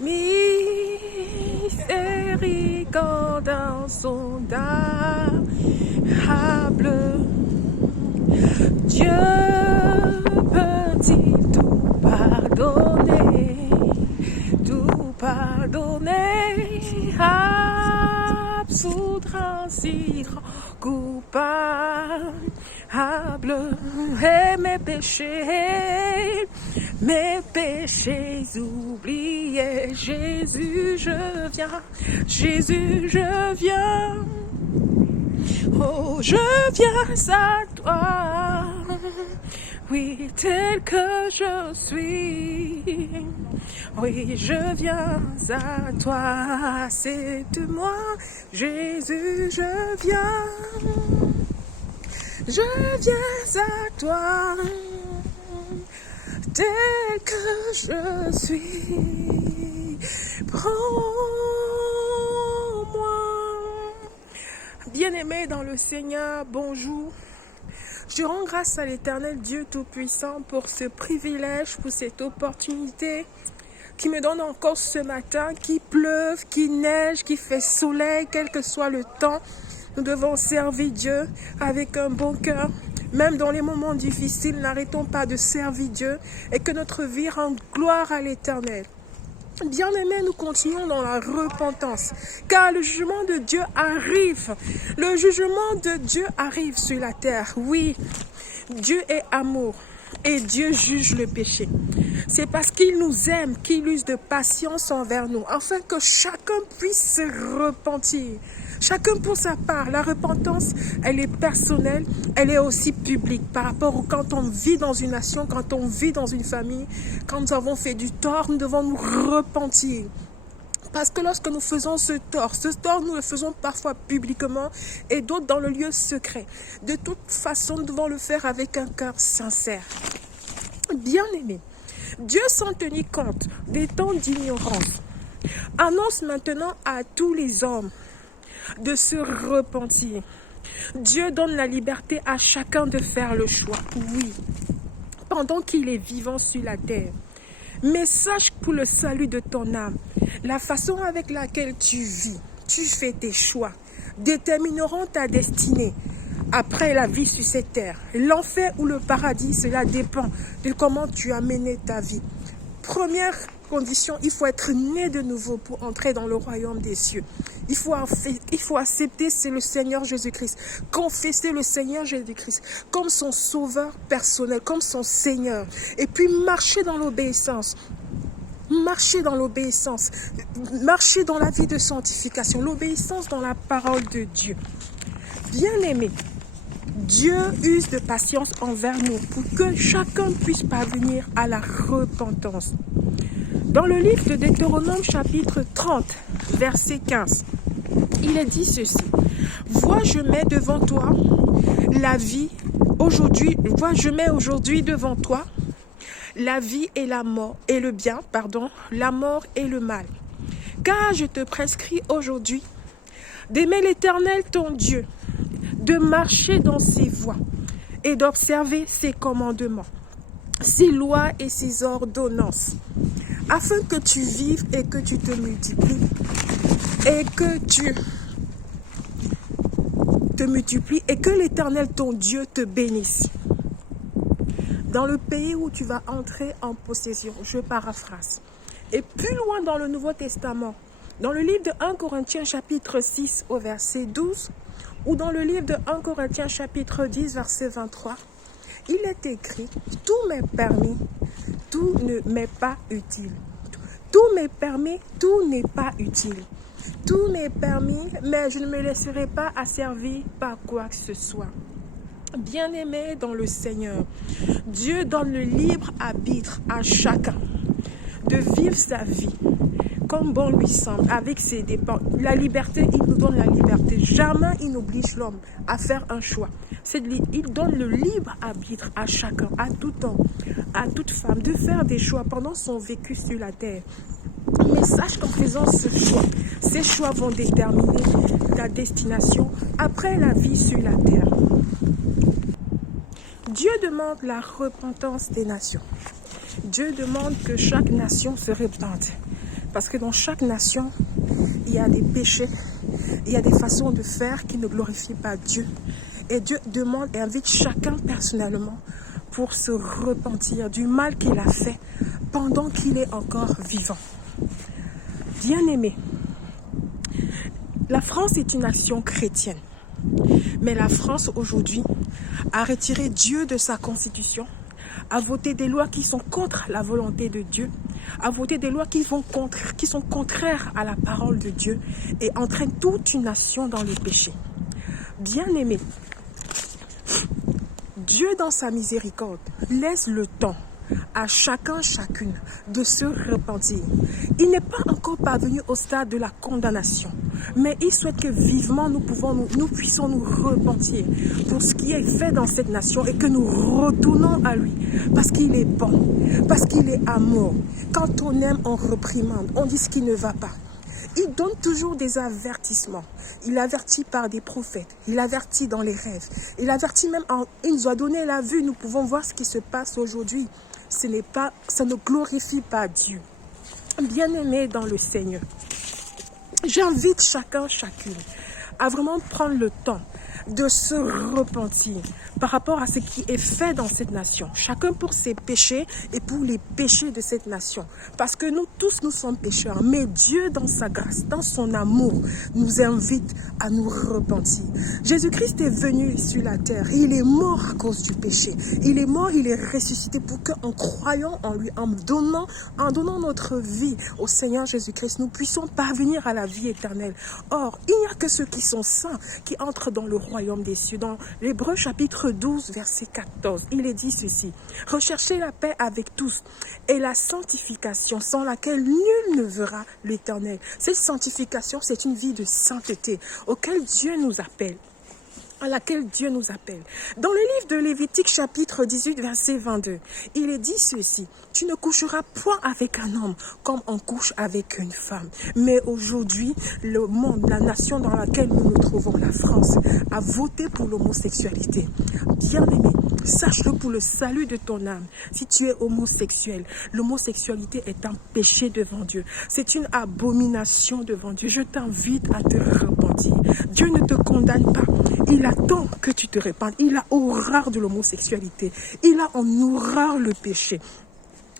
Miséricorde insondable, Dieu peut-il tout pardonner, absoudre ainsi coupable, et mes péchés oubliés. Jésus, je viens, oh, je viens à toi, oui, tel que je suis, oui, je viens à toi, c'est de moi, Jésus, je viens à toi, tel que je suis, prends-moi. Bien-aimés dans le Seigneur, bonjour. Je rends grâce à l'Éternel Dieu Tout-Puissant pour ce privilège, pour cette opportunité qui me donne encore ce matin, qu'il pleuve, qu'il neige, qu'il fait soleil, quel que soit le temps. Nous devons servir Dieu avec un bon cœur. Même dans les moments difficiles, n'arrêtons pas de servir Dieu et que notre vie rende gloire à l'Éternel. Bien-aimés, nous continuons dans la repentance, car le jugement de Dieu arrive. Le jugement de Dieu arrive sur la terre. Oui, Dieu est amour et Dieu juge le péché. C'est parce qu'il nous aime qu'il use de patience envers nous, afin que chacun puisse se repentir. Chacun pour sa part. La repentance, elle est personnelle, elle est aussi publique par rapport à quand on vit dans une nation, quand on vit dans une famille, quand nous avons fait du tort, nous devons nous repentir. Parce que lorsque nous faisons ce tort, nous le faisons parfois publiquement et d'autres dans le lieu secret. De toute façon, nous devons le faire avec un cœur sincère. Bien-aimé, Dieu, sans tenir compte des temps d'ignorance, annonce maintenant à tous les hommes de se repentir. Dieu donne la liberté à chacun de faire le choix, oui, pendant qu'il est vivant sur la terre. Message pour le salut de ton âme. La façon avec laquelle tu vis, tu fais tes choix, détermineront ta destinée après la vie sur cette terre. L'enfer ou le paradis, cela dépend de comment tu as mené ta vie. Première condition, il faut être né de nouveau pour entrer dans le royaume des cieux. Il faut accepter, c'est le Seigneur Jésus-Christ. Confesser le Seigneur Jésus-Christ comme son sauveur personnel, comme son Seigneur. Et puis marcher dans l'obéissance. Marcher dans l'obéissance. Marcher dans la vie de sanctification. L'obéissance dans la parole de Dieu. Bien-aimé, Dieu use de patience envers nous pour que chacun puisse parvenir à la repentance. Dans le livre de Deutéronome chapitre 30, verset 15, il est dit ceci. Vois, je mets devant toi la vie, je mets aujourd'hui devant toi la vie et la mort, et le bien, la mort et le mal. Car je te prescris aujourd'hui d'aimer l'Éternel ton Dieu, de marcher dans ses voies et d'observer ses commandements, ses lois et ses ordonnances, afin que tu vives et que tu te multiplies et que tu te multiplies et que l'Éternel ton Dieu te bénisse dans le pays où tu vas entrer en possession. Je paraphrase. Et plus loin dans le Nouveau Testament, dans le livre de 1 Corinthiens chapitre 6 au verset 12, ou dans le livre de 1 Corinthiens chapitre 10 verset 23, il est écrit « Tout m'est permis, tout ne m'est pas utile. Tout m'est permis, tout n'est pas utile. Tout m'est permis, mais je ne me laisserai pas asservir par quoi que ce soit. » Bien-aimé dans le Seigneur, Dieu donne le libre arbitre à chacun de vivre sa vie comme bon lui semble, avec ses dépenses. La liberté, il nous donne la liberté. Jamais il n'oblige l'homme à faire un choix. Il donne le libre arbitre à chacun, à tout homme, à toute femme, de faire des choix pendant son vécu sur la terre. Mais sache qu'en faisant ce choix, ces choix vont déterminer ta destination après la vie sur la terre. Dieu demande la repentance des nations. Dieu demande que chaque nation se repente. Parce que dans chaque nation, il y a des péchés, il y a des façons de faire qui ne glorifient pas Dieu. Et Dieu demande et invite chacun personnellement pour se repentir du mal qu'il a fait pendant qu'il est encore vivant. Bien-aimé, la France est une nation chrétienne. Mais la France aujourd'hui a retiré Dieu de sa constitution, a voté des lois qui sont contre la volonté de Dieu, a voté des lois qui sont contraires à la parole de Dieu et entraînent toute une nation dans le péché. Bien-aimé, Dieu dans sa miséricorde laisse le temps à chacune de se repentir. Il n'est pas encore parvenu au stade de la condamnation, mais il souhaite que vivement nous puissions nous repentir pour ce qui est fait dans cette nation et que nous retournons à lui, parce qu'il est bon, parce qu'il est amour. Quand on aime, on reprimande, on dit ce qui ne va pas. Il donne toujours des avertissements. Il avertit par des prophètes. Il avertit dans les rêves. Il avertit même, il nous a donné la vue. Nous pouvons voir ce qui se passe aujourd'hui. Ça ne glorifie pas Dieu. Bien-aimés dans le Seigneur, j'invite chacune à vraiment prendre le temps de se repentir par rapport à ce qui est fait dans cette nation. Chacun pour ses péchés et pour les péchés de cette nation. Parce que nous tous, nous sommes pécheurs. Mais Dieu, dans sa grâce, dans son amour, nous invite à nous repentir. Jésus-Christ est venu sur la terre. Il est mort à cause du péché. Il est mort, il est ressuscité pour qu'en croyant en lui, en donnant notre vie au Seigneur Jésus-Christ, nous puissions parvenir à la vie éternelle. Or, il n'y a que ceux qui sont saints qui entrent dans le royaume des cieux. Dans l'Hébreu chapitre 12, verset 14, il est dit ceci: recherchez la paix avec tous et la sanctification sans laquelle nul ne verra l'Éternel. Cette sanctification, c'est une vie de sainteté auquel Dieu nous appelle. À laquelle Dieu nous appelle. Dans le livre de Lévitique chapitre 18 verset 22, il est dit ceci: tu ne coucheras point avec un homme comme on couche avec une femme. Mais aujourd'hui, le monde, la nation dans laquelle nous nous trouvons, la France, a voté pour l'homosexualité. Bien-aimé, sache-le pour le salut de ton âme. Si tu es homosexuel, l'homosexualité est un péché devant Dieu. C'est une abomination devant Dieu. Je t'invite à te repentir. Dieu ne te condamne pas. Il attend que tu te répandes. Il a horreur de l'homosexualité. Il a en horreur le péché.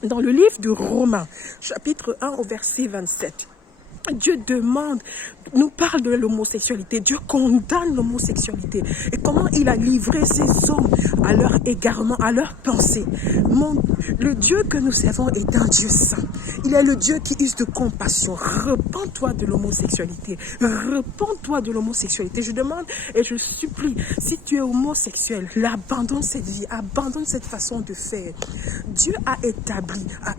Dans le livre de Romains, chapitre 1 au verset 27, Dieu nous parle de l'homosexualité. Dieu condamne l'homosexualité. Et comment il a livré ces hommes à leur égarement, à leur pensée. Le Dieu que nous servons est un Dieu saint. Il est le Dieu qui use de compassion. Repends-toi de l'homosexualité. Repends-toi de l'homosexualité. Je demande et je supplie, si tu es homosexuel, abandonne cette vie, abandonne cette façon de faire. Dieu a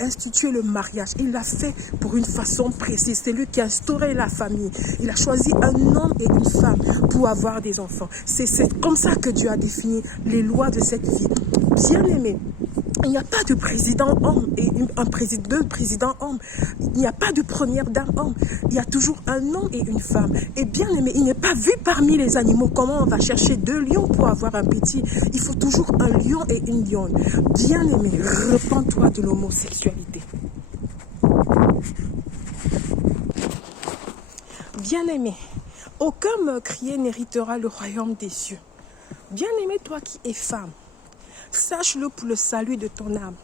institué le mariage. Il l'a fait pour une façon précise. C'est lui qui a instauré la famille. Il a choisi un homme et une femme pour avoir des enfants. C'est comme ça que Dieu a défini les lois de cette vie. Bien-aimé, il n'y a pas de président homme et deux présidents hommes. Il n'y a pas de première dame homme. Il y a toujours un homme et une femme. Et bien-aimé, il n'est pas vu parmi les animaux. Comment on va chercher 2 lions pour avoir un petit? Il faut toujours un lion et une lionne. Bien-aimé, repens-toi de l'homosexualité. Bien-aimé, aucun meurtrier n'héritera le royaume des cieux. Bien-aimé, toi qui es femme, sache-le pour le salut de ton âme.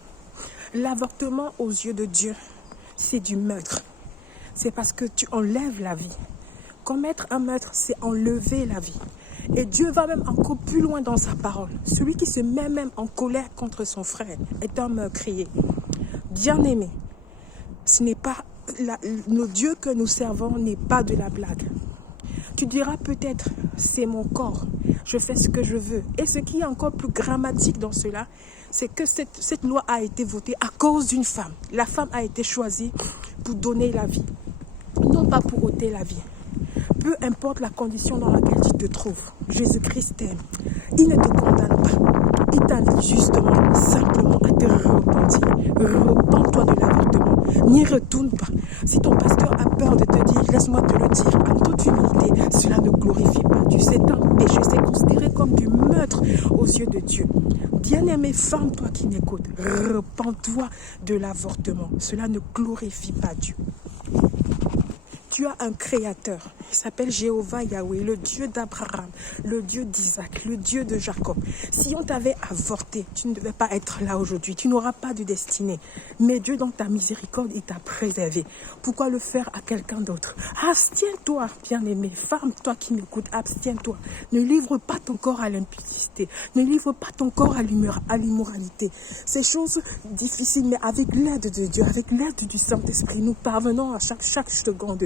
L'avortement aux yeux de Dieu, c'est du meurtre. C'est parce que tu enlèves la vie. Commettre un meurtre, c'est enlever la vie. Et Dieu va même encore plus loin dans sa parole. Celui qui se met même en colère contre son frère est un meurtrier. Bien-aimé, ce n'est pas le Dieu que nous servons n'est pas de la blague. Tu diras peut-être, c'est mon corps, je fais ce que je veux. Et ce qui est encore plus dramatique dans cela, c'est que cette loi a été votée à cause d'une femme. La femme a été choisie pour donner la vie, non pas pour ôter la vie. Peu importe la condition dans laquelle tu te trouves, Jésus-Christ t'aime. Il ne te condamne pas. Il t'invite justement, simplement à te repentir. Repends-toi de l'avortement. N'y retourne pas. Si ton pasteur a peur de te dire, laisse-moi te le dire, en toute humilité, cela ne glorifie pas Dieu. C'est un péché. C'est considéré comme du meurtre aux yeux de Dieu. Bien-aimée femme, toi qui m'écoutes, repens-toi de l'avortement. Cela ne glorifie pas Dieu. Tu as un créateur, il s'appelle Jéhovah Yahweh, le Dieu d'Abraham, le Dieu d'Isaac, le Dieu de Jacob. Si on t'avait avorté, tu ne devais pas être là aujourd'hui, tu n'auras pas de destinée. Mais Dieu, dans ta miséricorde, il t'a préservé. Pourquoi le faire à quelqu'un d'autre? Abstiens-toi, bien-aimé, femme, toi qui m'écoutes, abstiens-toi. Ne livre pas ton corps à l'impudicité, ne livre pas ton corps à l'immoralité. Ces choses difficiles, mais avec l'aide de Dieu, avec l'aide du Saint-Esprit, nous parvenons à chaque seconde.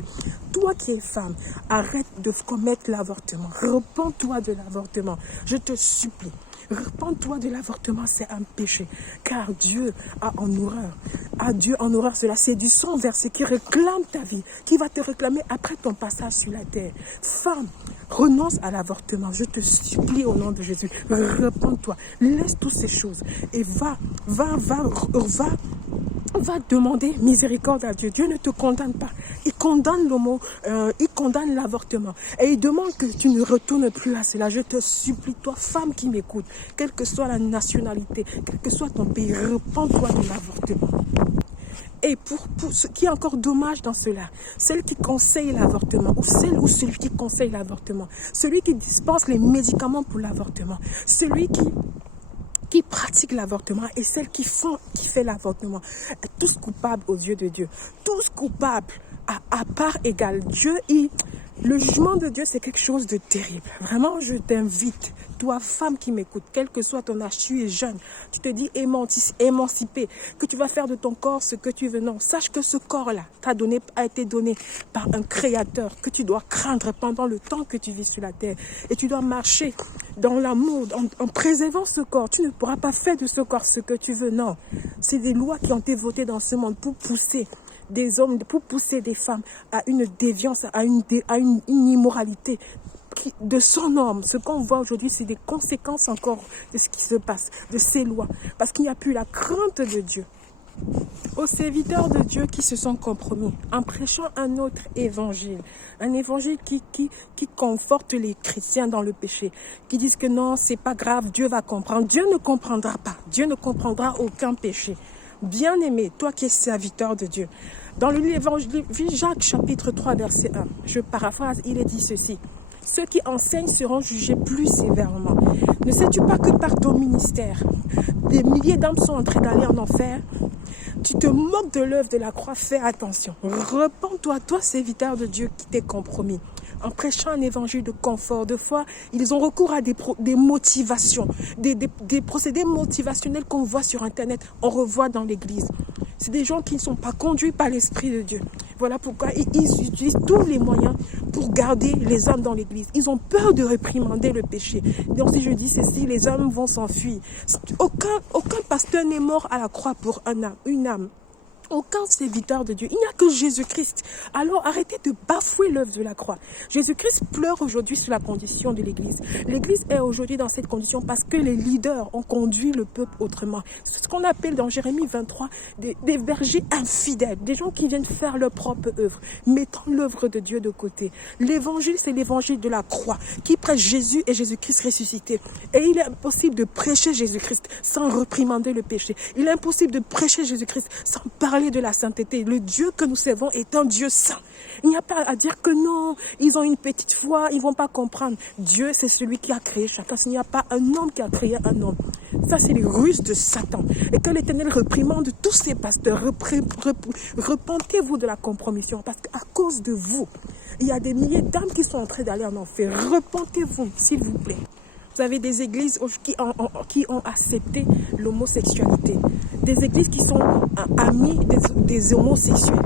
Toi qui es femme, arrête de commettre l'avortement. Repends-toi de l'avortement. Je te supplie. Repends-toi de l'avortement, c'est un péché. Car Dieu a en horreur. Dieu en horreur cela. C'est du sang versé qui réclame ta vie, qui va te réclamer après ton passage sur la terre. Femme, renonce à l'avortement. Je te supplie au nom de Jésus. Repends-toi. Laisse toutes ces choses. Et va demander miséricorde à Dieu. Dieu ne te condamne pas. Il condamne il condamne l'avortement. Et il demande que tu ne retournes plus à cela. Je te supplie, toi, femme qui m'écoute, quelle que soit la nationalité, quel que soit ton pays, repends-toi de l'avortement. Et pour ce qui est encore dommage dans cela, celle qui conseille l'avortement, ou celle ou celui qui conseille l'avortement, celui qui dispense les médicaments pour l'avortement, celui qui pratique l'avortement et celle qui fait l'avortement, tous coupables aux yeux de Dieu, tous coupables à part égale. Le jugement de Dieu, c'est quelque chose de terrible. Vraiment, je t'invite, toi, femme qui m'écoute, quel que soit ton âge, tu es jeune, tu te dis émancipée, que tu vas faire de ton corps ce que tu veux. Non, sache que ce corps-là a été donné par un créateur que tu dois craindre pendant le temps que tu vis sur la terre. Et tu dois marcher dans l'amour, en préservant ce corps. Tu ne pourras pas faire de ce corps ce que tu veux. Non, c'est des lois qui ont été votées dans ce monde pour pousser des hommes, pour pousser des femmes à une déviance, à une immoralité de son homme. Ce qu'on voit aujourd'hui, c'est des conséquences encore de ce qui se passe, de ces lois, parce qu'il n'y a plus la crainte de Dieu. Aux serviteurs de Dieu qui se sont compromis en prêchant un autre évangile, un évangile qui conforte les chrétiens dans le péché, qui disent que non, c'est pas grave, Dieu va comprendre. Dieu ne comprendra pas, Dieu ne comprendra aucun péché. Bien-aimé, toi qui es serviteur de Dieu, dans le livre Jacques chapitre 3 verset 1, je paraphrase, il est dit ceci: ceux qui enseignent seront jugés plus sévèrement. Ne sais-tu pas que par ton ministère, des milliers d'âmes sont en train d'aller en enfer? Tu te moques de l'œuvre de la croix, fais attention. Repends-toi, toi serviteur de Dieu qui t'es compromis. En prêchant un évangile de confort, de foi, ils ont recours à des motivations, des procédés motivationnels qu'on voit sur Internet, on revoit dans l'église. C'est des gens qui ne sont pas conduits par l'Esprit de Dieu. Voilà pourquoi ils utilisent tous les moyens pour garder les âmes dans l'église. Ils ont peur de réprimander le péché. Donc si je dis ceci, les âmes vont s'enfuir. Aucun pasteur n'est mort à la croix pour une âme. Aucun serviteur de Dieu. Il n'y a que Jésus-Christ. Alors arrêtez de bafouer l'œuvre de la croix. Jésus-Christ pleure aujourd'hui sur la condition de l'Église. L'Église est aujourd'hui dans cette condition parce que les leaders ont conduit le peuple autrement. C'est ce qu'on appelle dans Jérémie 23 des bergers infidèles, des gens qui viennent faire leur propre œuvre, mettant l'œuvre de Dieu de côté. L'évangile, c'est l'évangile de la croix qui prêche Jésus et Jésus-Christ ressuscité. Et il est impossible de prêcher Jésus-Christ sans réprimander le péché. Il est impossible de prêcher Jésus-Christ sans parler de la sainteté. Le Dieu que nous servons est un Dieu saint. Il n'y a pas à dire que non, ils ont une petite foi, ils ne vont pas comprendre. Dieu, c'est celui qui a créé chacun. Il n'y a pas un homme qui a créé un homme. Ça, c'est les ruses de Satan. Et que l'Éternel réprimande tous ces pasteurs. Repentez-vous de la compromission parce qu'à cause de vous, il y a des milliers d'âmes qui sont en train d'aller en enfer. Repentez-vous, s'il vous plaît. Vous avez des églises qui ont accepté l'homosexualité. Des églises qui sont amies des homosexuels.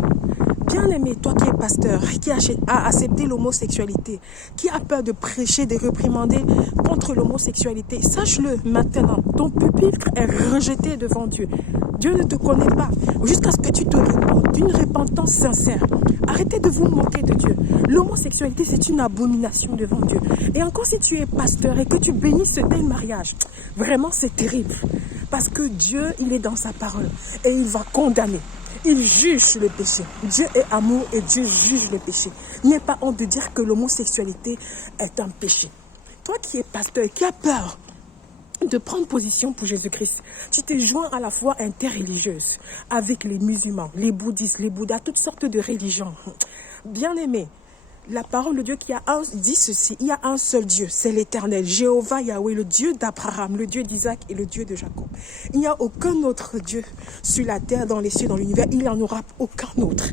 Bien-aimé, toi qui es pasteur, qui a accepté l'homosexualité, qui a peur de prêcher, de réprimander contre l'homosexualité, sache-le maintenant, ton pupitre est rejeté devant Dieu. Dieu ne te connaît pas, jusqu'à ce que tu te répandes d'une repentance sincère. Arrêtez de vous moquer de Dieu. L'homosexualité, c'est une abomination devant Dieu. Et encore si tu es pasteur et que tu bénis ce tel mariage, vraiment c'est terrible. Parce que Dieu, il est dans sa parole et il va condamner. Il juge le péché. Dieu est amour et Dieu juge le péché. Il n'est pas honte de dire que l'homosexualité est un péché. Toi qui es pasteur, qui as peur de prendre position pour Jésus-Christ. Tu t'es joint à la foi interreligieuse avec les musulmans, les bouddhistes, les bouddhas, toutes sortes de religions. Bien-aimé, la parole de Dieu dit ceci, il y a un seul Dieu, c'est l'Éternel, Jéhovah Yahweh, le Dieu d'Abraham, le Dieu d'Isaac et le Dieu de Jacob. Il n'y a aucun autre Dieu sur la terre, dans les cieux, dans l'univers, il n'y en aura aucun autre.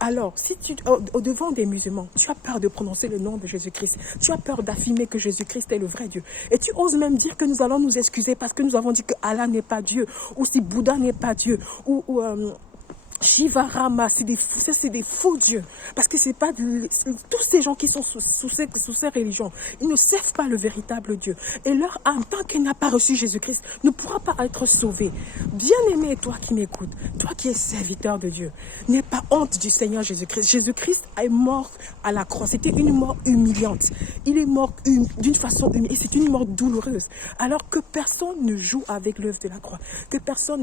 Alors, si au devant des musulmans, tu as peur de prononcer le nom de Jésus-Christ, tu as peur d'affirmer que Jésus-Christ est le vrai Dieu, et tu oses même dire que nous allons nous excuser parce que nous avons dit que Allah n'est pas Dieu, ou si Bouddha n'est pas Dieu, ou Shiva Rama, c'est des faux dieux. Parce que c'est pas tous ces gens qui sont sous ces religions, ils ne servent pas le véritable Dieu. Et leur âme, tant qu'elle n'a pas reçu Jésus-Christ, ne pourra pas être sauvée. Bien-aimé, toi qui m'écoutes, toi qui es serviteur de Dieu, n'aie pas honte du Seigneur Jésus-Christ. Jésus-Christ est mort à la croix. C'était une mort humiliante. Il est mort d'une façon humiliante. Et c'est une mort douloureuse. Alors que personne ne joue avec l'œuvre de la croix. Que personne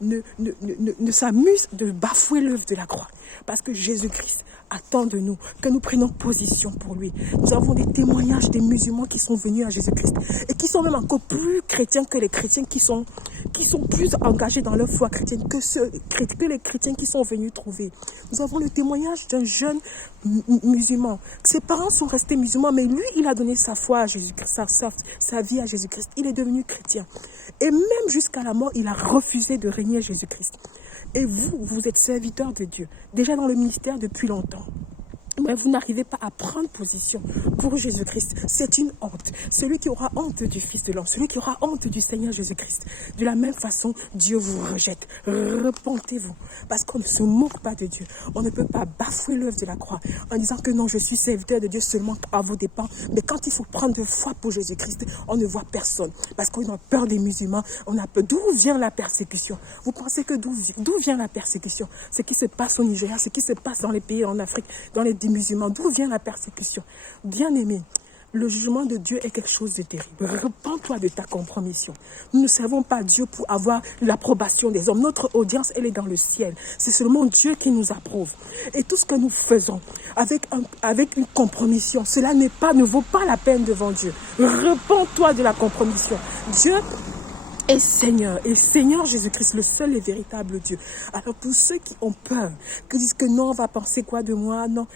ne s'amuse de bafouer l'œuvre de la croix. Parce que Jésus-Christ attend de nous que nous prenions position pour lui. Nous avons des témoignages des musulmans qui sont venus à Jésus-Christ et qui sont même encore plus chrétiens que les chrétiens qui sont plus engagés dans leur foi chrétienne que les chrétiens qui sont venus trouver. Nous avons le témoignage d'un jeune musulman. Ses parents sont restés musulmans, mais lui, il a donné sa foi à Jésus-Christ, sa vie à Jésus-Christ. Il est devenu chrétien. Et même jusqu'à la mort, il a refusé de régner Jésus-Christ. Et vous êtes serviteur de Dieu, déjà dans le ministère depuis longtemps. Mais vous n'arrivez pas à prendre position pour Jésus-Christ. C'est une honte. Celui qui aura honte du Fils de l'homme, celui qui aura honte du Seigneur Jésus-Christ, de la même façon, Dieu vous rejette. Repentez-vous, parce qu'on ne se moque pas de Dieu. On ne peut pas bafouer l'œuvre de la croix en disant que non, je suis serviteur de Dieu seulement à vos dépens. Mais quand il faut prendre de foi pour Jésus-Christ, on ne voit personne. Parce qu'on a peur des musulmans, on a peur. D'où vient la persécution? Vous pensez que d'où vient la persécution? Ce qui se passe au Nigeria, ce qui se passe dans les pays en Afrique, dans les musulmans, d'où vient la persécution? Bien-aimé, le jugement de Dieu est quelque chose de terrible. Repens-toi de ta compromission. Nous ne servons pas Dieu pour avoir l'approbation des hommes. Notre audience, elle est dans le ciel. C'est seulement Dieu qui nous approuve. Et tout ce que nous faisons avec une compromission, cela ne vaut pas la peine devant Dieu. Repens-toi de la compromission. Dieu est Seigneur, et Seigneur Jésus-Christ, le seul et véritable Dieu. Alors pour ceux qui ont peur, qui disent que non, on va penser quoi de moi, non.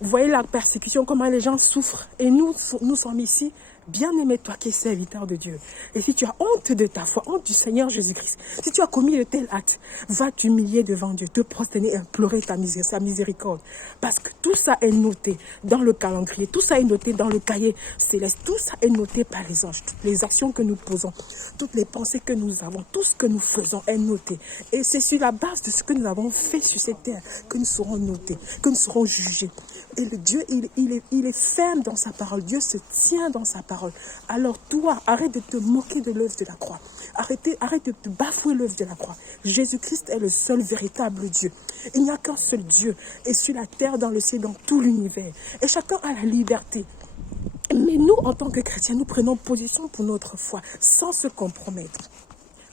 Vous voyez la persécution, comment les gens souffrent. Et nous sommes ici. Bien-aimé, toi qui es serviteur de Dieu. Et si tu as honte de ta foi, honte du Seigneur Jésus-Christ, si tu as commis de tels actes, va t'humilier devant Dieu, te prosterner et implorer sa miséricorde. Parce que tout ça est noté dans le calendrier, tout ça est noté dans le cahier céleste, tout ça est noté par les anges. Toutes les actions que nous posons, toutes les pensées que nous avons, tout ce que nous faisons est noté. Et c'est sur la base de ce que nous avons fait sur cette terre que nous serons notés, que nous serons jugés. Et le Dieu, il est ferme dans sa parole. Dieu se tient dans sa parole. Alors toi, arrête de te moquer de l'œuvre de la croix. Arrête de te bafouer l'œuvre de la croix. Jésus-Christ est le seul véritable Dieu. Il n'y a qu'un seul Dieu. Et sur la terre, dans le ciel, dans tout l'univers. Et chacun a la liberté. Mais nous, en tant que chrétiens, nous prenons position pour notre foi, sans se compromettre.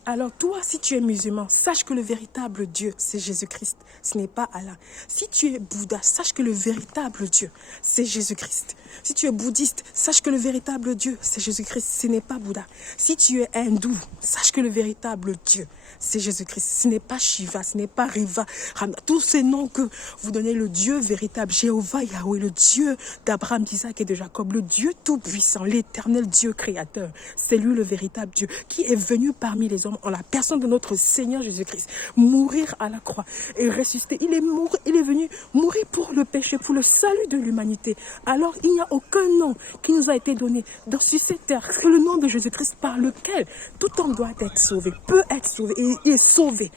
Alors toi, si tu es musulman, sache que le véritable Dieu, c'est Jésus-Christ. Ce n'est pas Allah. Si tu es Bouddha, sache que le véritable Dieu, c'est Jésus-Christ. Si tu es bouddhiste, sache que le véritable Dieu, c'est Jésus-Christ. Ce n'est pas Bouddha. Si tu es hindou, sache que le véritable Dieu, c'est Jésus-Christ. Ce n'est pas Shiva, ce n'est pas Riva, Rama. Tous ces noms que vous donnez, le Dieu véritable, Jéhovah Yahweh, le Dieu d'Abraham, d'Isaac et de Jacob, le Dieu tout-puissant, l'éternel Dieu créateur. C'est lui le véritable Dieu qui est venu parmi les hommes en la personne de notre Seigneur Jésus-Christ, mourir à la croix et ressusciter. Il est venu mourir pour le péché, pour le salut de l'humanité. Alors il n'y a aucun nom qui nous a été donné sur cette terre que le nom de Jésus-Christ par lequel tout homme doit être sauvé, peut être sauvé et est sauvé.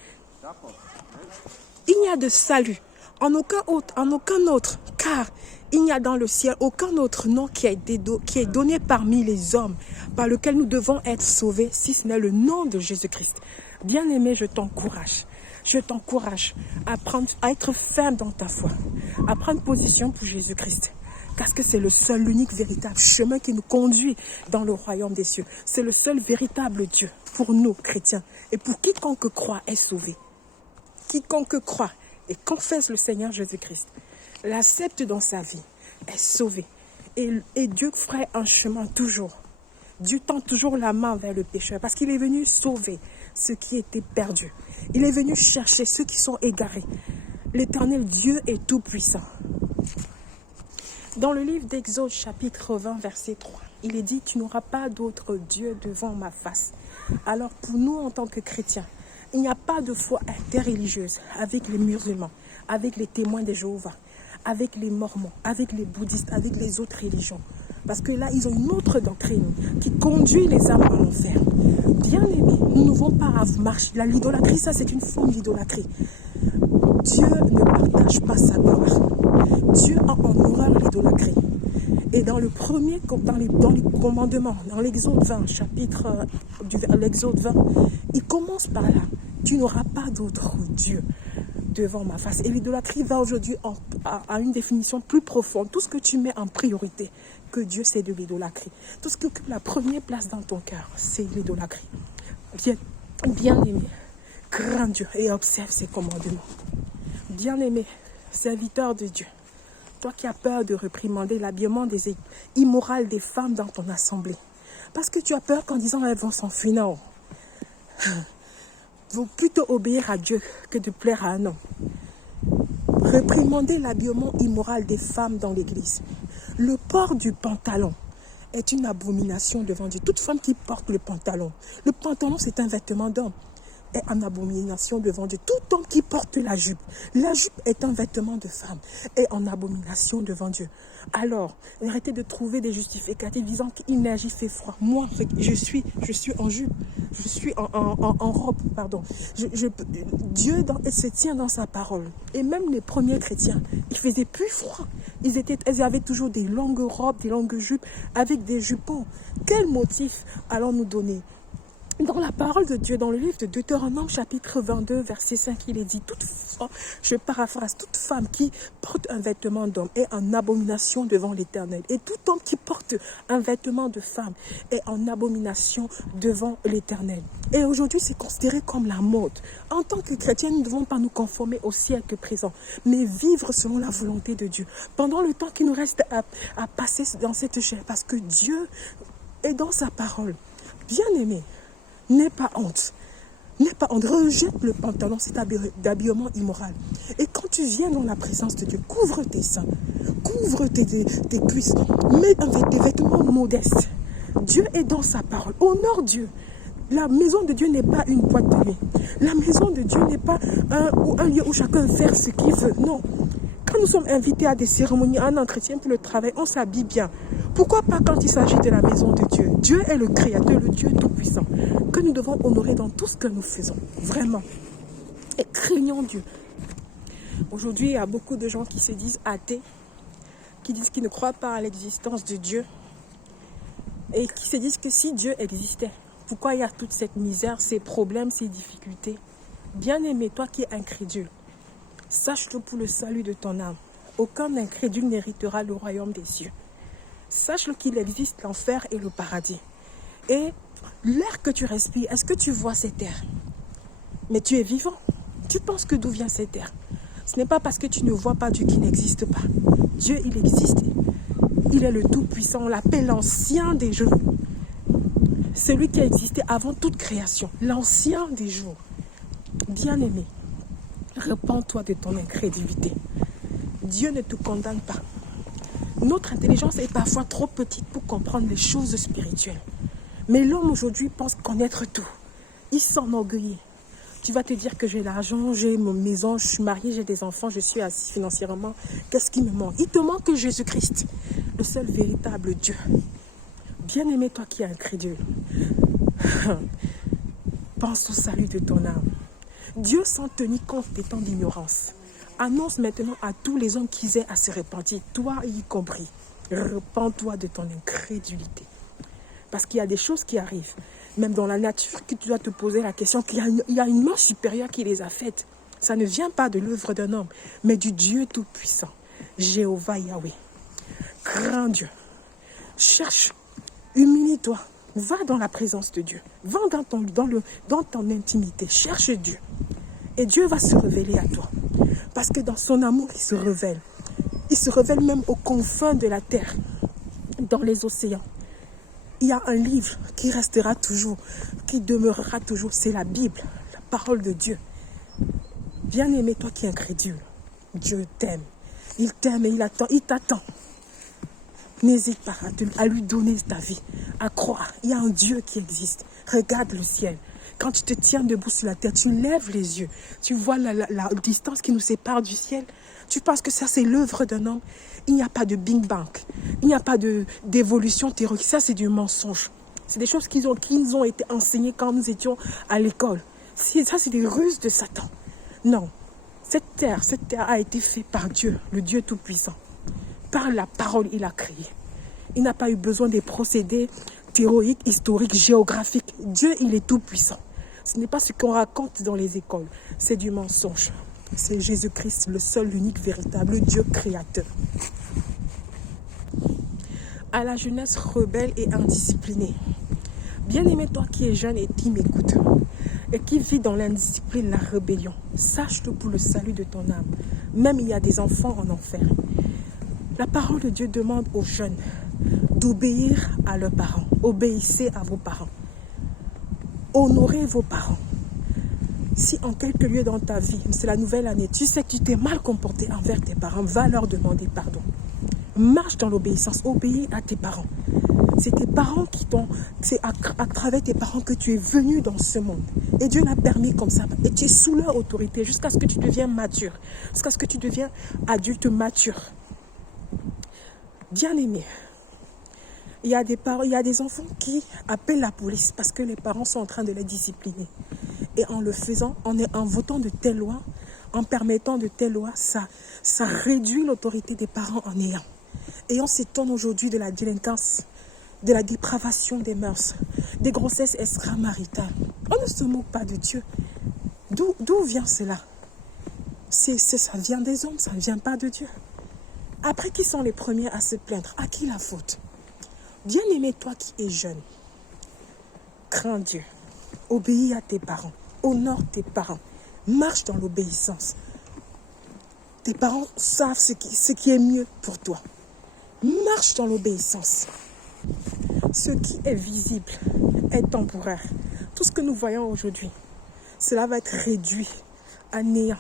Il n'y a de salut en aucun autre, car il n'y a dans le ciel aucun autre nom qui est donné parmi les hommes par lequel nous devons être sauvés, si ce n'est le nom de Jésus-Christ. Bien-aimé, je t'encourage à être ferme dans ta foi, à prendre position pour Jésus-Christ. Parce que c'est le seul, l'unique véritable chemin qui nous conduit dans le royaume des cieux. C'est le seul véritable Dieu pour nous, chrétiens. Et pour quiconque croit est sauvé. Quiconque croit et confesse le Seigneur Jésus-Christ, l'accepte dans sa vie, est sauvé. Et Dieu ferait un chemin toujours Dieu tend toujours la main vers le pécheur parce qu'il est venu sauver ceux qui étaient perdus. Il est venu chercher ceux qui sont égarés. L'Éternel Dieu est tout-puissant. Dans le livre d'Exode, chapitre 20, verset 3, il est dit « Tu n'auras pas d'autre Dieu devant ma face ». Alors pour nous, en tant que chrétiens, il n'y a pas de foi interreligieuse avec les musulmans, avec les témoins de Jéhovah, avec les mormons, avec les bouddhistes, avec les autres religions. Parce que là, ils ont une autre doctrine qui conduit les âmes à l'enfer. Bien aimés, nous ne devons pas marcher. L'idolâtrie, ça c'est une forme d'idolâtrie. Dieu ne partage pas sa gloire. Dieu a en horreur l'idolâtrie. Et dans le premier, dans les commandements, dans l'Exode 20, chapitre l'Exode 20, il commence par là. Tu n'auras pas d'autre Dieu devant ma face. Et l'idolâtrie va aujourd'hui à une définition plus profonde. Tout ce que tu mets en priorité que Dieu, c'est de l'idolâtrie. Tout ce qui occupe la première place dans ton cœur, c'est l'idolâtrie. Bien aimé, crains Dieu et observe ses commandements. Bien aimé, serviteur de Dieu, toi qui as peur de réprimander l'habillement immoral des femmes dans ton assemblée, parce que tu as peur qu'en disant elles vont s'enfuir, non. Vaut plutôt obéir à Dieu que de plaire à un homme. Réprimander l'habillement immoral des femmes dans l'église. Le port du pantalon est une abomination devant Dieu. Toute femme qui porte le pantalon c'est un vêtement d'homme, est en abomination devant Dieu. Tout homme qui porte la jupe est un vêtement de femme, est en abomination devant Dieu. Alors, arrêtez de trouver des justificatifs disant qu'il neige, il fait froid. Moi, je suis en jupe, je suis en robe, pardon. Dieu se tient dans sa parole. Et même les premiers chrétiens, il faisait plus froid. Ils avaient toujours des longues robes, des longues jupes, avec des jupons. Quel motif allons-nous donner ? Dans la parole de Dieu, dans le livre de Deutéronome, chapitre 22, verset 5, il est dit, je paraphrase, toute femme qui porte un vêtement d'homme est en abomination devant l'Éternel. Et tout homme qui porte un vêtement de femme est en abomination devant l'Éternel. Et aujourd'hui, c'est considéré comme la mode. En tant que chrétiens, nous ne devons pas nous conformer au siècle présent, mais vivre selon la volonté de Dieu. Pendant le temps qui nous reste à passer dans cette chair, parce que Dieu est dans sa parole. Bien aimé, n'aie pas honte. Rejette le pantalon, c'est d'habillement immoral. Et quand tu viens dans la présence de Dieu, couvre tes seins, couvre tes cuisses, mets des vêtements modestes. Dieu est dans sa parole. Honore Dieu. La maison de Dieu n'est pas une boîte de nuit. La maison de Dieu n'est pas un lieu où chacun fait ce qu'il veut. Non. Quand nous sommes invités à des cérémonies, à un entretien pour le travail, on s'habille bien. Pourquoi pas quand il s'agit de la maison de Dieu? Dieu est le Créateur, le Dieu Tout-Puissant, que nous devons honorer dans tout ce que nous faisons. Vraiment. Et craignons Dieu. Aujourd'hui, il y a beaucoup de gens qui se disent athées, qui disent qu'ils ne croient pas à l'existence de Dieu, et qui se disent que si Dieu existait, pourquoi il y a toute cette misère, ces problèmes, ces difficultés? Bien-aimé, toi qui es incrédule, sache-le pour le salut de ton âme. Aucun incrédule n'héritera le royaume des cieux. Sache-le qu'il existe l'enfer et le paradis. Et l'air que tu respires, est-ce que tu vois cet air? Mais tu es vivant. Tu penses que d'où vient cet air? Ce n'est pas parce que tu ne vois pas Dieu qui n'existe pas. Dieu, il existe. Il est le Tout-Puissant. On l'appelle l'ancien des jours. Celui qui a existé avant toute création. L'ancien des jours. Bien-aimé, repens-toi de ton incrédulité. Dieu ne te condamne pas. Notre intelligence est parfois trop petite pour comprendre les choses spirituelles. Mais l'homme aujourd'hui pense connaître tout. Il s'enorgueillit. Tu vas te dire que j'ai l'argent, j'ai ma maison, je suis mariée, j'ai des enfants, je suis assis financièrement. Qu'est-ce qui me manque? Il te manque Jésus-Christ, le seul véritable Dieu. Bien-aimé, toi qui es incrédule, pense au salut de ton âme. Dieu, sans tenir compte des temps d'ignorance, annonce maintenant à tous les hommes qu'ils aient à se repentir, toi y compris. Repens-toi de ton incrédulité. Parce qu'il y a des choses qui arrivent, même dans la nature, que tu dois te poser la question qu'il y a une main supérieure qui les a faites. Ça ne vient pas de l'œuvre d'un homme, mais du Dieu Tout-Puissant, Jéhovah Yahweh. Crains Dieu. Cherche, humilie-toi. Va dans la présence de Dieu. Va dans ton intimité. Cherche Dieu. Et Dieu va se révéler à toi. Parce que dans son amour, il se révèle. Il se révèle même aux confins de la terre, dans les océans. Il y a un livre qui restera toujours, qui demeurera toujours, c'est la Bible, la parole de Dieu. Bien-aimé, toi qui es incrédule, Dieu t'aime. Il t'aime et il t'attend. N'hésite pas à lui donner ta vie, à croire. Il y a un Dieu qui existe. Regarde le ciel. Quand tu te tiens debout sur la terre, tu lèves les yeux. Tu vois la distance qui nous sépare du ciel. Tu penses que ça, c'est l'œuvre d'un homme. Il n'y a pas de Big Bang. Il n'y a pas d'évolution théorique. Ça, c'est du mensonge. C'est des choses qui nous ont été enseignées quand nous étions à l'école. Ça, c'est des ruses de Satan. Non. Cette terre a été faite par Dieu, le Dieu Tout-Puissant. Par la parole, il a créé. Il n'a pas eu besoin des procédés théoriques, historiques, géographiques. Dieu, il est tout-puissant. Ce n'est pas ce qu'on raconte dans les écoles. C'est du mensonge. C'est Jésus-Christ, le seul, l'unique, véritable Dieu créateur. À la jeunesse rebelle et indisciplinée. Bien-aimé, toi qui es jeune et qui m'écoute, et qui vit dans l'indiscipline, la rébellion, sache-le pour le salut de ton âme. Même il y a des enfants en enfer. La parole de Dieu demande aux jeunes d'obéir à leurs parents. Obéissez à vos parents. Honorez vos parents. Si en quelque lieu dans ta vie, c'est la nouvelle année, tu sais que tu t'es mal comporté envers tes parents, va leur demander pardon. Marche dans l'obéissance, obéis à tes parents. C'est tes parents c'est à travers tes parents que tu es venu dans ce monde. Et Dieu l'a permis comme ça. Et tu es sous leur autorité jusqu'à ce que tu deviennes mature. Jusqu'à ce que tu deviens adulte mature. Bien-aimé, il y a des enfants qui appellent la police parce que les parents sont en train de les discipliner. Et en le faisant, en votant de telles lois, en permettant de telles lois, ça réduit l'autorité des parents en ayant. Et on s'étonne aujourd'hui de la délinquance, de la dépravation des mœurs, des grossesses extramaritales. On ne se moque pas de Dieu. D'où vient cela? Ça vient des hommes, ça ne vient pas de Dieu. Après, qui sont les premiers à se plaindre? À qui la faute? Bien-aimé, toi qui es jeune, crains Dieu, obéis à tes parents, honore tes parents, marche dans l'obéissance. Tes parents savent ce qui est mieux pour toi. Marche dans l'obéissance. Ce qui est visible est temporaire. Tout ce que nous voyons aujourd'hui, cela va être réduit à néant.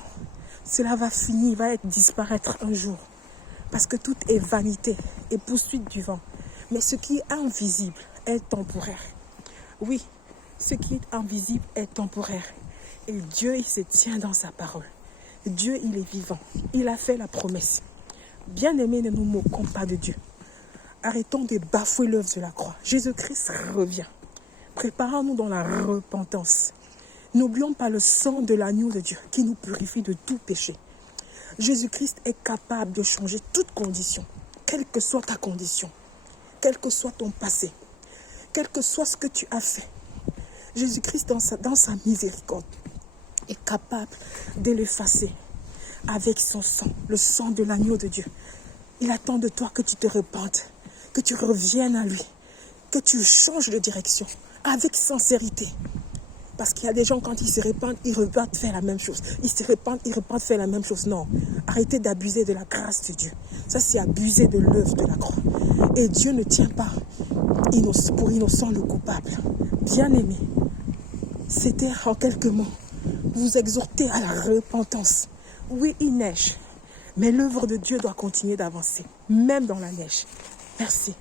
Cela va finir, va disparaître un jour. Parce que tout est vanité et poursuite du vent. Mais ce qui est invisible est temporaire. Oui, ce qui est invisible est temporaire. Et Dieu, il se tient dans sa parole. Dieu, il est vivant. Il a fait la promesse. Bien-aimés, ne nous moquons pas de Dieu. Arrêtons de bafouer l'œuvre de la croix. Jésus-Christ revient. Préparons-nous dans la repentance. N'oublions pas le sang de l'agneau de Dieu qui nous purifie de tout péché. Jésus-Christ est capable de changer toute condition, quelle que soit ta condition, quel que soit ton passé, quel que soit ce que tu as fait. Jésus-Christ, dans sa miséricorde, est capable de l'effacer avec son sang, le sang de l'agneau de Dieu. Il attend de toi que tu te repentes, que tu reviennes à lui, que tu changes de direction avec sincérité. Parce qu'il y a des gens, quand ils se repentent, ils repartent faire la même chose. Ils se repentent, ils repartent faire la même chose. Non, arrêtez d'abuser de la grâce de Dieu. Ça, c'est abuser de l'œuvre de la croix. Et Dieu ne tient pas pour innocent le coupable. Bien-aimé, c'était en quelques mots, vous exhorter à la repentance. Oui, il neige, mais l'œuvre de Dieu doit continuer d'avancer, même dans la neige. Merci.